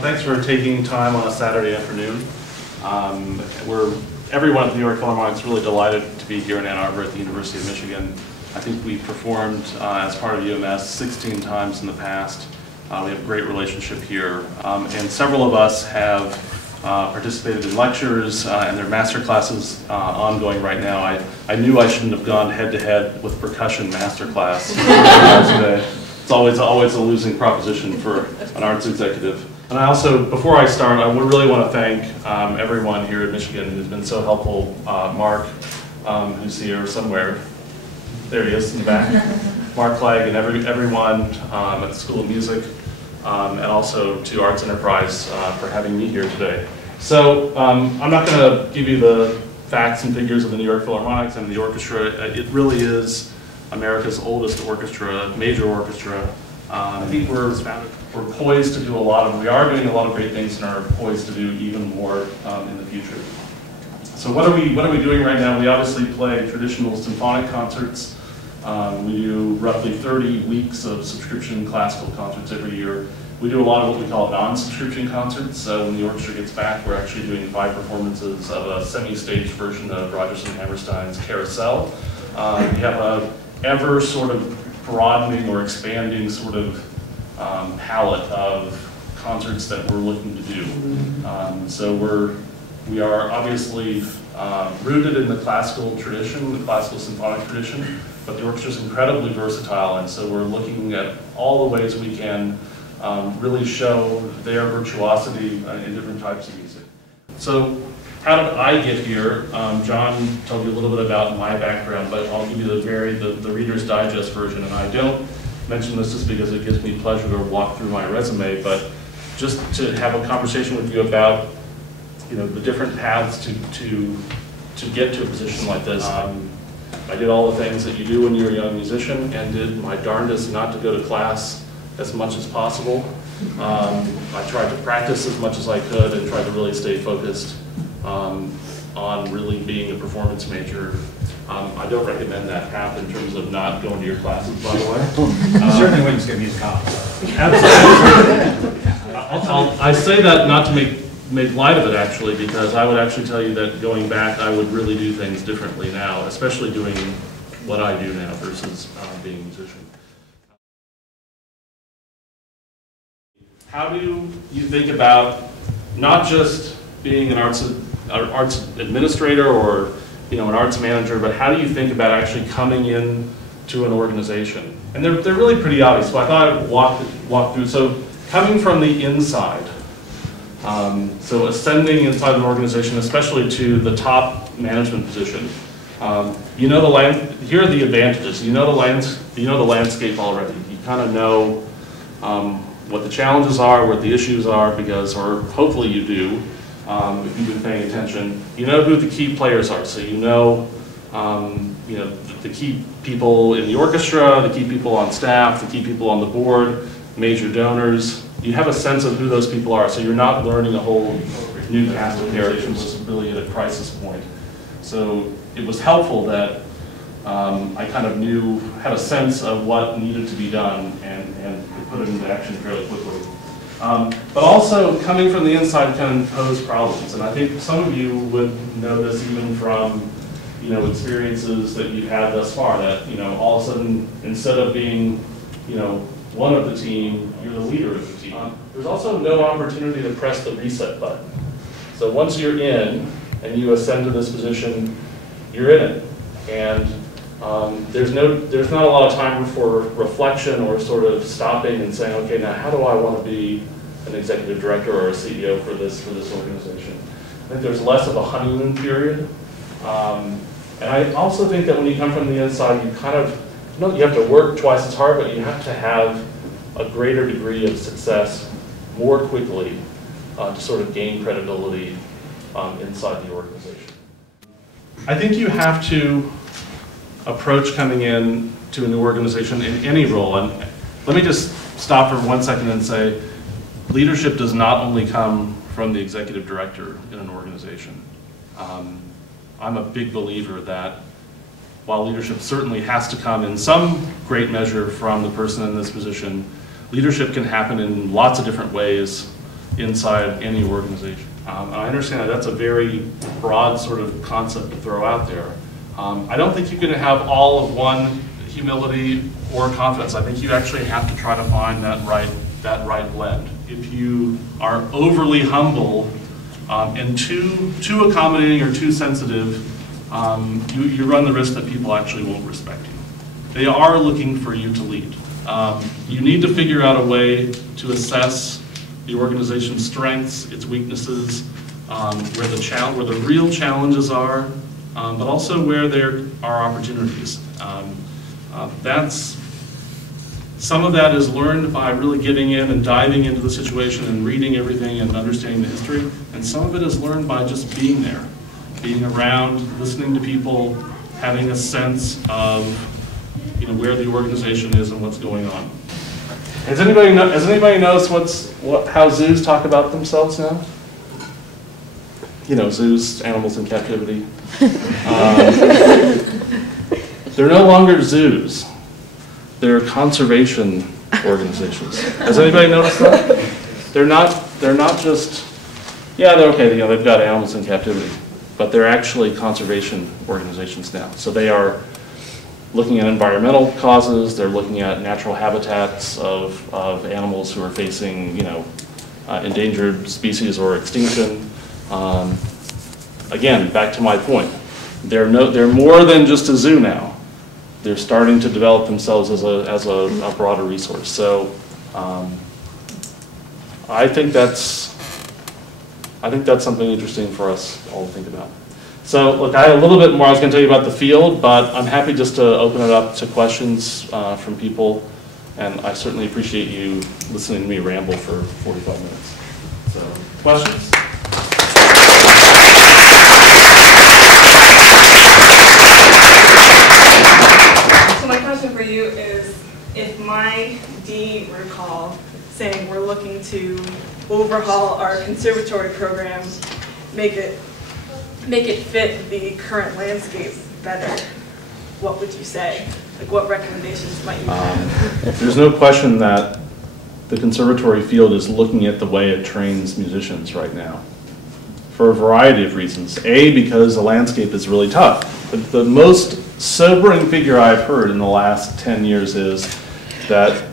Thanks for taking time on a Saturday afternoon. Everyone at the York Philharmonic is really delighted to be here in Ann Arbor at the University of Michigan. I think we've performed as part of UMS 16 times in the past. We have a great relationship here. And several of us have participated in lectures and there are master classes ongoing right now. I knew I shouldn't have gone head-to-head with percussion master class today. It's always a losing proposition for an arts executive. And I also, before I start, I would really want to thank everyone here at Michigan who's been so helpful. Mark, who's here somewhere. There he is in the back. Mark Clegg and everyone at the School of Music, and also to Arts Enterprise for having me here today. So I'm not going to give you the facts and figures of the New York Philharmonic and the orchestra. It really is America's oldest orchestra, major orchestra. I think we're poised to do we are doing a lot of great things and are poised to do even more in the future. So what are we doing right now? We obviously play traditional symphonic concerts. We do roughly 30 weeks of subscription classical concerts every year. We do a lot of what we call non-subscription concerts. So when the orchestra gets back, we're actually doing 5 performances of a semi-staged version of Rodgers and Hammerstein's Carousel. We have a ever sort of broadening or expanding sort of palette of concerts that we're looking to do. So we are obviously rooted in the classical tradition, the classical symphonic tradition, but the orchestra is incredibly versatile, and so we're looking at all the ways we can really show their virtuosity in different types of music. So how did I get here? John told you a little bit about my background, but I'll give you the Reader's Digest version, and I don't mention this just because it gives me pleasure to walk through my resume, but just to have a conversation with you about the different paths to get to a position like this. I did all the things that you do when you're a young musician and did my darndest not to go to class as much as possible. I tried to practice as much as I could and tried to really stay focused on really being a performance major. I don't recommend that path in terms of not going to your classes, by the way. Certainly wouldn't skip music college. Absolutely. I say that not to make light of it, actually, because I would actually tell you that going back, I would really do things differently now, especially doing what I do now versus being a musician. How do you think about not just being an arts administrator or an arts manager, but how do you think about actually coming in to an organization? And they're really pretty obvious, so I thought I'd walk through. So coming from the inside, so ascending inside an organization, especially to the top management position, here are the advantages. You know the landscape already. You kind of know what the challenges are, what the issues are, or hopefully you do. If you've been paying attention, you know who the key players are. So you know the key people in the orchestra, the key people on staff, the key people on the board, major donors. You have a sense of who those people are, so you're not learning a whole new cast of characters really at a crisis point. So it was helpful that I kind of had a sense of what needed to be done and could put it into action fairly quickly. But also, coming from the inside can pose problems, and I think some of you would know this even from experiences that you've had thus far, that all of a sudden, instead of being one of the team, you're the leader of the team. There's also no opportunity to press the reset button. So once you're in and you ascend to this position, you're in it, and there's not a lot of time for reflection or sort of stopping and saying, okay, now how do I want to be an executive director or a CEO for this organization? I think there's less of a honeymoon period, and I also think that when you come from the inside, you you have to work twice as hard, but you have to have a greater degree of success more quickly to sort of gain credibility inside the organization. I think you have to approach coming in to a new organization in any role. And let me just stop for 1 second and say, leadership does not only come from the executive director in an organization. I'm a big believer that while leadership certainly has to come in some great measure from the person in this position, leadership can happen in lots of different ways inside any organization. And I understand that that's a very broad sort of concept to throw out there. I don't think you can have all of one, humility or confidence. I think you actually have to try to find that right blend. If you are overly humble and too accommodating or too sensitive, you run the risk that people actually won't respect you. They are looking for you to lead. You need to figure out a way to assess the organization's strengths, its weaknesses, where the real challenges are, but also where there are opportunities. Some of that is learned by really getting in and diving into the situation and reading everything and understanding the history, and some of it is learned by just being there, being around, listening to people, having a sense of where the organization is and what's going on. Has anybody noticed how zoos talk about themselves now? Zoos, animals in captivity. They're no longer zoos. They're conservation organizations. Has anybody noticed that? They're not just, yeah, they're okay, they've got animals in captivity, but they're actually conservation organizations now. So they are looking at environmental causes, they're looking at natural habitats of animals who are facing, endangered species or extinction. Again, back to my point, they're more than just a zoo now. They're starting to develop themselves as a broader resource. So I think that's something interesting for us all to think about. So look, I had a little bit more I was going to tell you about the field, but I'm happy just to open it up to questions from people, and I certainly appreciate you listening to me ramble for 45 minutes. So, questions? So my question for you is, if my D recall saying we're looking to overhaul our conservatory program, make it fit the current landscape better, what would you say? Like, what recommendations might you have? There's no question that the conservatory field is looking at the way it trains musicians right now, for a variety of reasons. A, because the landscape is really tough. The most sobering figure I've heard in the last 10 years is that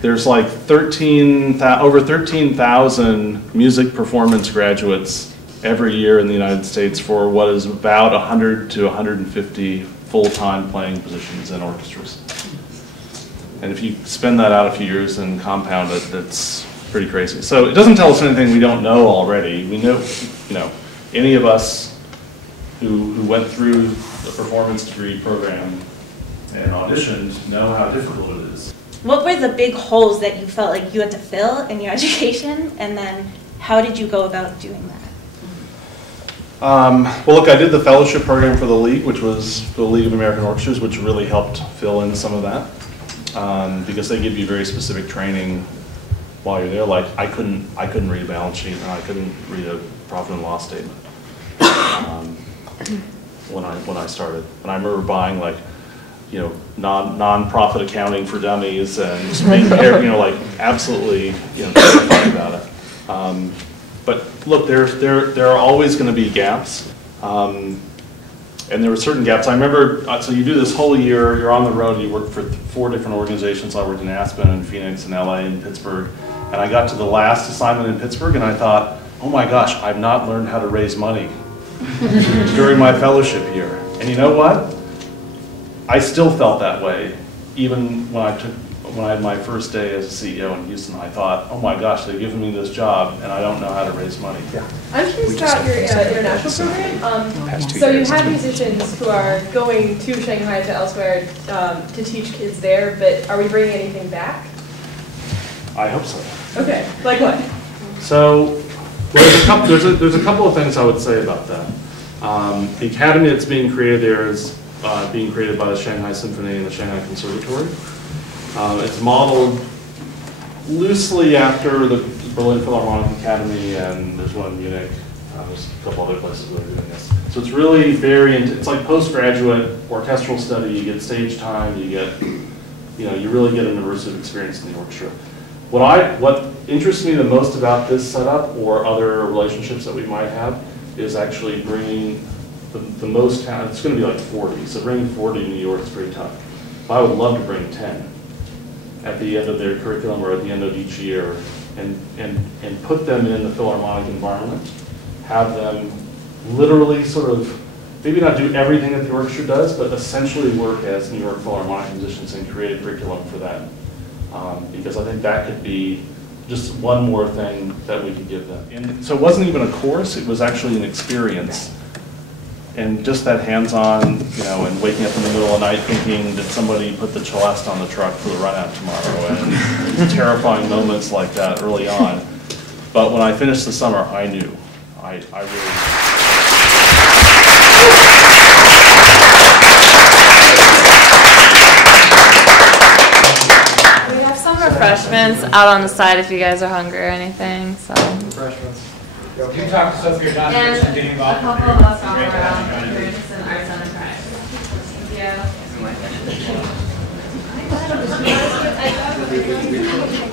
there's like over 13,000 music performance graduates every year in the United States for what is about 100 to 150 full-time playing positions in orchestras. And if you spend that out a few years and compound it, that's pretty crazy. So it doesn't tell us anything we don't know already. We know, any of us who went through the performance degree program and auditioned know how difficult it is. What were the big holes that you felt like you had to fill in your education, and then how did you go about doing that? Well, look, I did the fellowship program for the League, which was the League of American Orchestras, which really helped fill in some of that, because they give you very specific training while you're there. Like, I couldn't read a balance sheet, and I couldn't read a profit and loss statement when I started. And I remember buying non-profit accounting for dummies and just being absolutely terrified about it. But look, there are always going to be gaps, and there were certain gaps. I remember, so you do this whole year, you're on the road, you work for 4 different organizations. I worked in Aspen and Phoenix and LA and Pittsburgh, and I got to the last assignment in Pittsburgh and I thought, oh my gosh, I've not learned how to raise money during my fellowship year. And you know what? I still felt that way, even when I had my first day as a CEO in Houston. I thought, oh my gosh, they've given me this job and I don't know how to raise money. Yeah. I'm curious about your international program. So you have musicians who are going to Shanghai to elsewhere to teach kids there, but are we bringing anything back? I hope so. Okay, like what? So there's a couple of things I would say about that. The academy that's being created there is being created by the Shanghai Symphony and the Shanghai Conservatory. It's modeled loosely after the Berlin Philharmonic Academy, and there's one in Munich. There's a couple other places where they're doing this. So it's really it's like postgraduate orchestral study. You get stage time, you really get an immersive experience in the orchestra. What interests me the most about this setup or other relationships that we might have is actually bringing the most talent. It's going to be like 40, so bringing 40 to New York is pretty tough. But I would love to bring 10 at the end of their curriculum or at the end of each year and put them in the Philharmonic environment, have them literally sort of, maybe not do everything that the orchestra does, but essentially work as New York Philharmonic musicians and create a curriculum for them. Because I think that could be just one more thing that we could give them. And so it wasn't even a course, it was actually an experience. And just that hands-on, and waking up in the middle of the night thinking, did somebody put the celeste on the truck for the run out tomorrow? And terrifying moments like that early on. But when I finished the summer, I knew. I really... Refreshments out on the side if you guys are hungry or anything. So. Refreshments. You talk to Sophie or Don And getting involved. a couple of us all around who are interested in arts enterprise. Thank you.